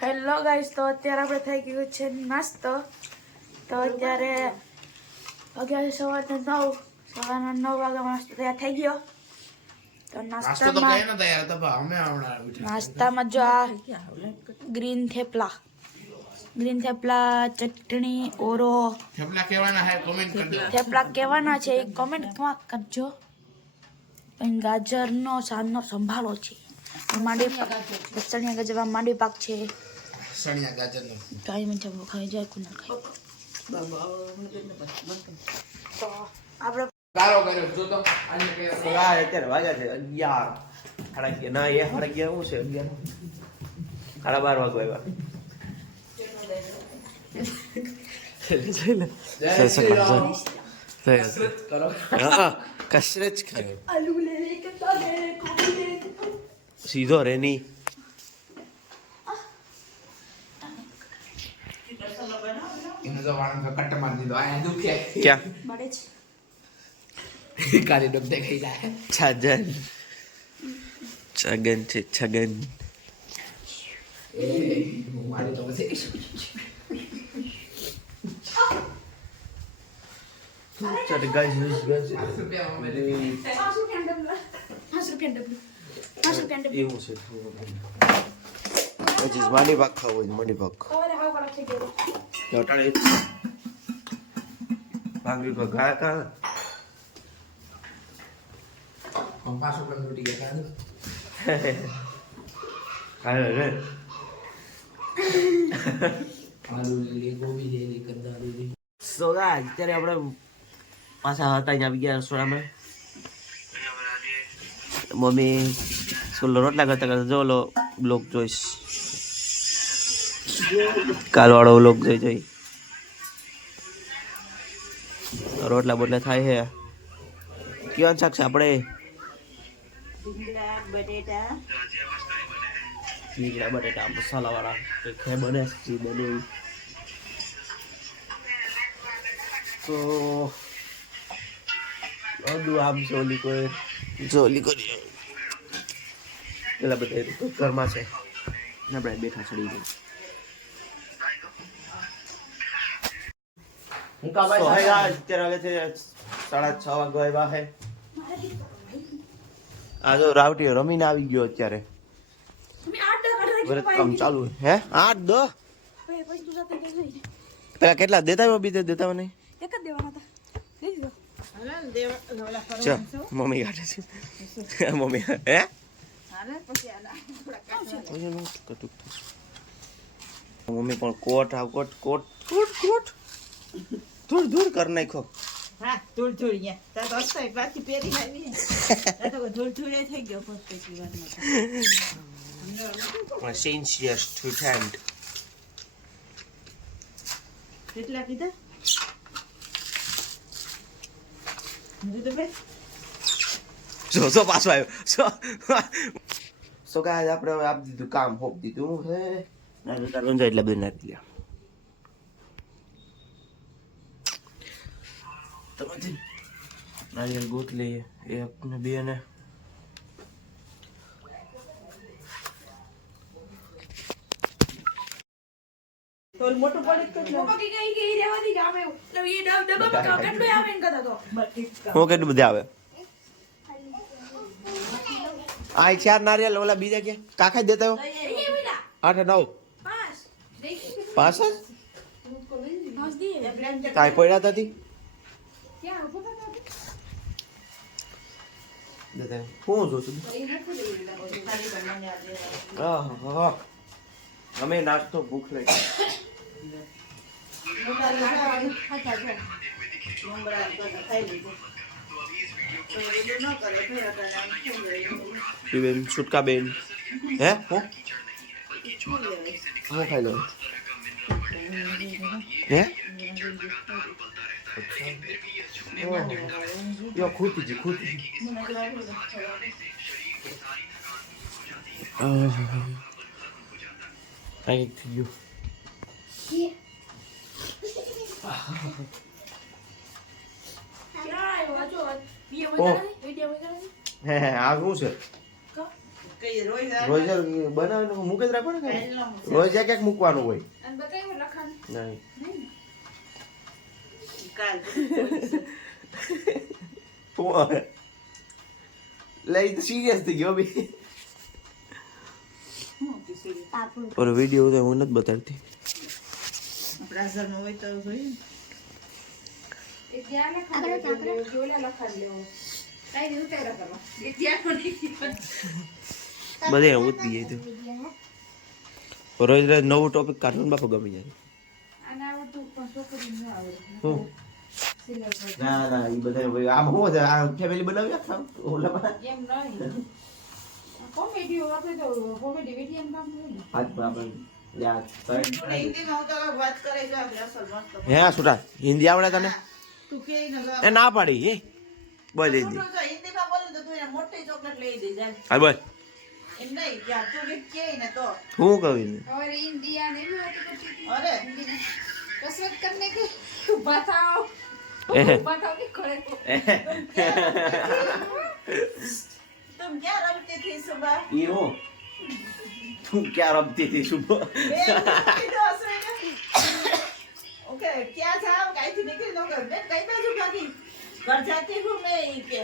Hello guys, તો અત્યારે આપણે થઈ ગયું છે નાસ્તો. તો અત્યારે 11 સવારના 9 વાગ્યામાં નાસ્તો તૈયાર થઈ ગયો. તો નાસ્તામાં જો આ ગ્રીન થેપલા, ચટણી, ઓરો થેપલા કહેવાના છે, કોમેન્ટમાં કરજો. ગાજરનો સાંજનો સંભાળો છે, માંડી સણિયા ગાજરમાં માંડી પાક છે. સણિયા ગાજરનો કાઈ મને જબો ખાઈ જાય કોને ખાઈ. તો આપણે કારો કર્યો જો તો આને કે અત્યારે વાગ્યા છે 11 ના એ 11 શું છે 11 12 વાગ્યા આવ્યા કસરત કરે આલુ લે કે તારે કોબી લે સીધો રેની ઇને જો વાળન કટ માર દીધો આ દુખે ક્યાં બડે છે કાલી ડબ દેખાઈ જાય છગન છે છગન એ મારી તો છે ચાલ ગાઈસ ₹5 એવું છે પછી માંડી પાક ખાવો છે માંડી પાક લટાડે ભાગરી પર ગયા કા ₹5 રોટી ગયા કાલે રે આલુ લે ગોબી લે કંદારું લે સોદા અત્યારે આપણે પાછા હતા અહીંયા આવી ગયા રસોડામાં મમ્મી સ્કૂલનો રોટલા કરતા કરતા જો લો બ્લોગ જોઈશ કાલવાળો બ્લોગ જોઈ રોટલા બોટલા થાય છે કેવાનું શાક છે આપણે રીંગણા બટેટા મસાલાવાળા કંઈક બને છે બને તો બધું આમ જોલી કરી પેલા બધા ઘરમાં છે આપણે બેઠા ચડી ગઈ અત્યારે છે 6:30 વાગ્યા આવ્યા છે આ જો રાવટી રમીને આવી ગયો અત્યારે કામ ચાલુ હે 8-10 પેલા કેટલા દેતા બીજે દેતા નહીં એક જ દેવાના હતા દે દીધો ચા મમ્મી કાઢે છે મમ્મી હે મમ્મી પણ કોટ ધૂળ કર નાખો હા ધૂળ યા તા તો અસ્તા પાછી પહેરી આવી તા તો ધૂળ થઈ ગયો ફસ્ટ જીવનમાં સિન્સિયર સ્ટુડન્ટ કેટલા કીધા સો પાછો આવ્યો સો ગાય આપણે હવે આપી દીધું કામ હોપ દીધું હે ના એટલે બધું નાખી લ્યા તમારી નારિયેળ ગોત લઈએ એક ને બે ને તોલ મોટું પડી તો પપ્પા કે ગઈ રહેવાથી કે અમે એ ડબ્બામાં કેટલું આવે ને કહેતા તો હું કેટલું બધું આવે આ 4 નારિયેળ ઓલા બીજા કે કાકા જ દેતા હો 8 9 5 કાંઈ પડ્યા હતી શું જોશું અમે નાસ્તો ભૂખ લાગી બેન છુટકા બેન હે હું ખાઈ લઉં હે યો ખૂટી Thank you. ક્યાં આવ્યો જો આ શું છે કહીએ રોજ રોજ બનાવીને મૂકી જ રાખવાનું કે રોજ એક એક મૂકવાનું હોય અને બતાવ્યું લખાણ નહીં કાલ લઈ તો સિરિયસ થઈ ગયો બી હું કીધું ઓલો વિડીયો તો હું નથી બતાડતી આપણા ઘરમાં હોય તો જોઈએ એ ત્યાં લખાણ જોલા લખાણ લેવો કઈ નહીં ઉતારા કરવા એ ત્યાં નહીં બધે ઉતરી જાય તો રોજ રોજ નવું ટોપિક કાઢવાનું બાપુ ગમી જાય આને આવડતું પણ છોકરીને ન આવડે હું ના ના એ બધા આમ શું છે આ ફેમિલી બનાવી આખા ઓલામાં એમ નહીં કોમેડી આપણે તો કોમેડી વિડીયો કામ નહીં હાથ આપણે યાદ પણ હિન્દીમાં હું તો વાત કરે જો આપણે અસલ મસ્ત હે સુટા હિન્દી આવડે તને તું કે ને એ ના પાડી હે બોલ હિન્દી હિન્દીમાં બોલું તો તું એને મોટી ચોકલેટ લઈ દે જાય હા બોલ એમ નહીં યાર તું કે ને તો હું કહું ને और इंडिया ने भी અરે कसरत करने के बताओ बताओ कि करे तुम क्या रमती थी सुबह हीरो તું ક્યાં રમતી હતી શુભ ओके क्या था कहीं थी निकली नो कर मैं कहीं बाजू भागी घर जाती हूँ मैं के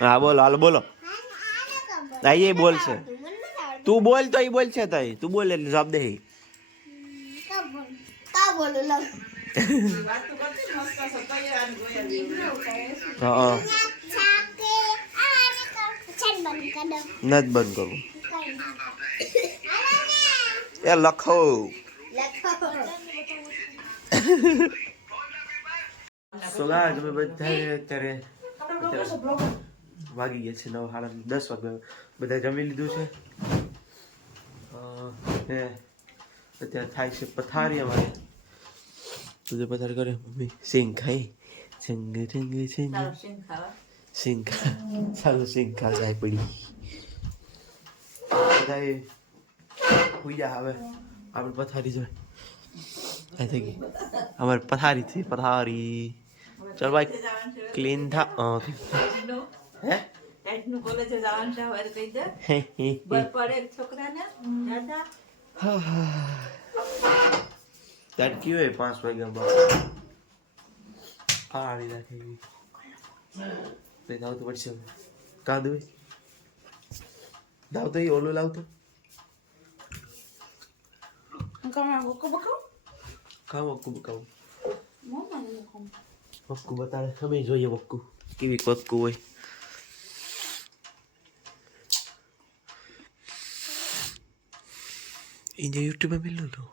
હા બોલો હાલો બોલો હા એ બોલશે તું બોલ તો એ બોલશે તઈ તું બોલ એટલે જવાબ દે बात तो करती मस्त सफाई आन गोया હા નથી બંધ કરવું એ લખો તો ગાઈસ અમે બધા અત્યારે વાગી ગયા છે 9:30 વાગે બધા જમી લીધું છે અત્યારે થાય છે પથારી અમારે તું જે પથારી કરે મમ્મી સિંગ ખાઈ સિંગ સિંગ સિંગ सिंह खावा સિંગ ચાલો સિંગ ખા જાય પડી બધા હુઈ જા હવે આપણે પથારી જોઈ આ થઈ ગઈ અમારે પથારી થી પથારી ચાલ ભાઈ ક્લીન થા નો હે એટ નું કોલેજ જવાનું છે હવે કહી દે બર પડે છોકરાને દાદા તાર ક્યું હે 5 વાગ્યા ફાડી નાખી તે દાવ તો પડશે કાદુ દાવ તો ઓલું લાવતો कमा बको बको કામ વક્કુ બકાવું मम्मा ने कम વક્કુ બતાડે અમે જોઈએ વક્કુ કેવી વક્કુ હોય ઇન્ડિયા યુટ્યુબ में मिल लो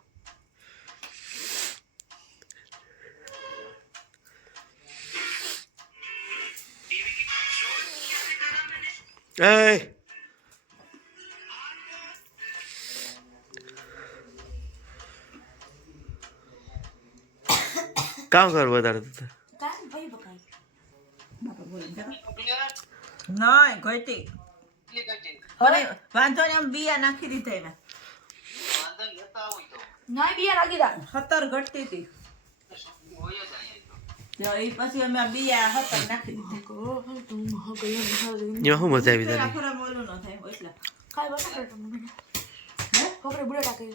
ए काम कर बता रहा था कान भाई बकाई નહીં ઘટી અરે વાંધો ને આમ બિયા નાખી દીધા એમાં नहीं बिया लगी दा 17 ઘટતી હતી તો એ પછી અમે આ બિયા 17 નાખી દીધા को तुम हो गया बिठा दे ये हूँ मजा भी था આખુરા બોલું ન થાય એટલે काय बता कर तुम ने खबर बुढ़ा टाके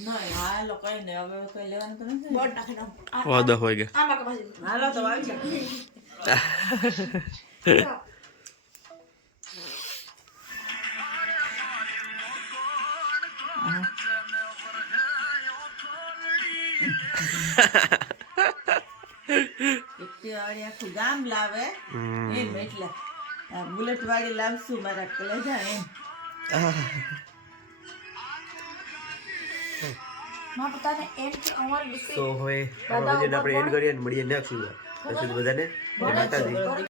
નહીં હાલો કઈ નહીં હવે કઈ લેવાનું તો નથી बोर्ड टाके ना वादा हो गया आमा का पास હાલો તો આવી જા વાળી આખું ગામ લાવે એમ એટલે આ બુલેટ વાળી લાવશું મારા કલેજા એમ मां पता ने एंड की उम्र लिखी तो होए આપણે એન્ડ કરીએ ને મળીએ નેક્સ્ટ વિડિયો બધાને માતાજી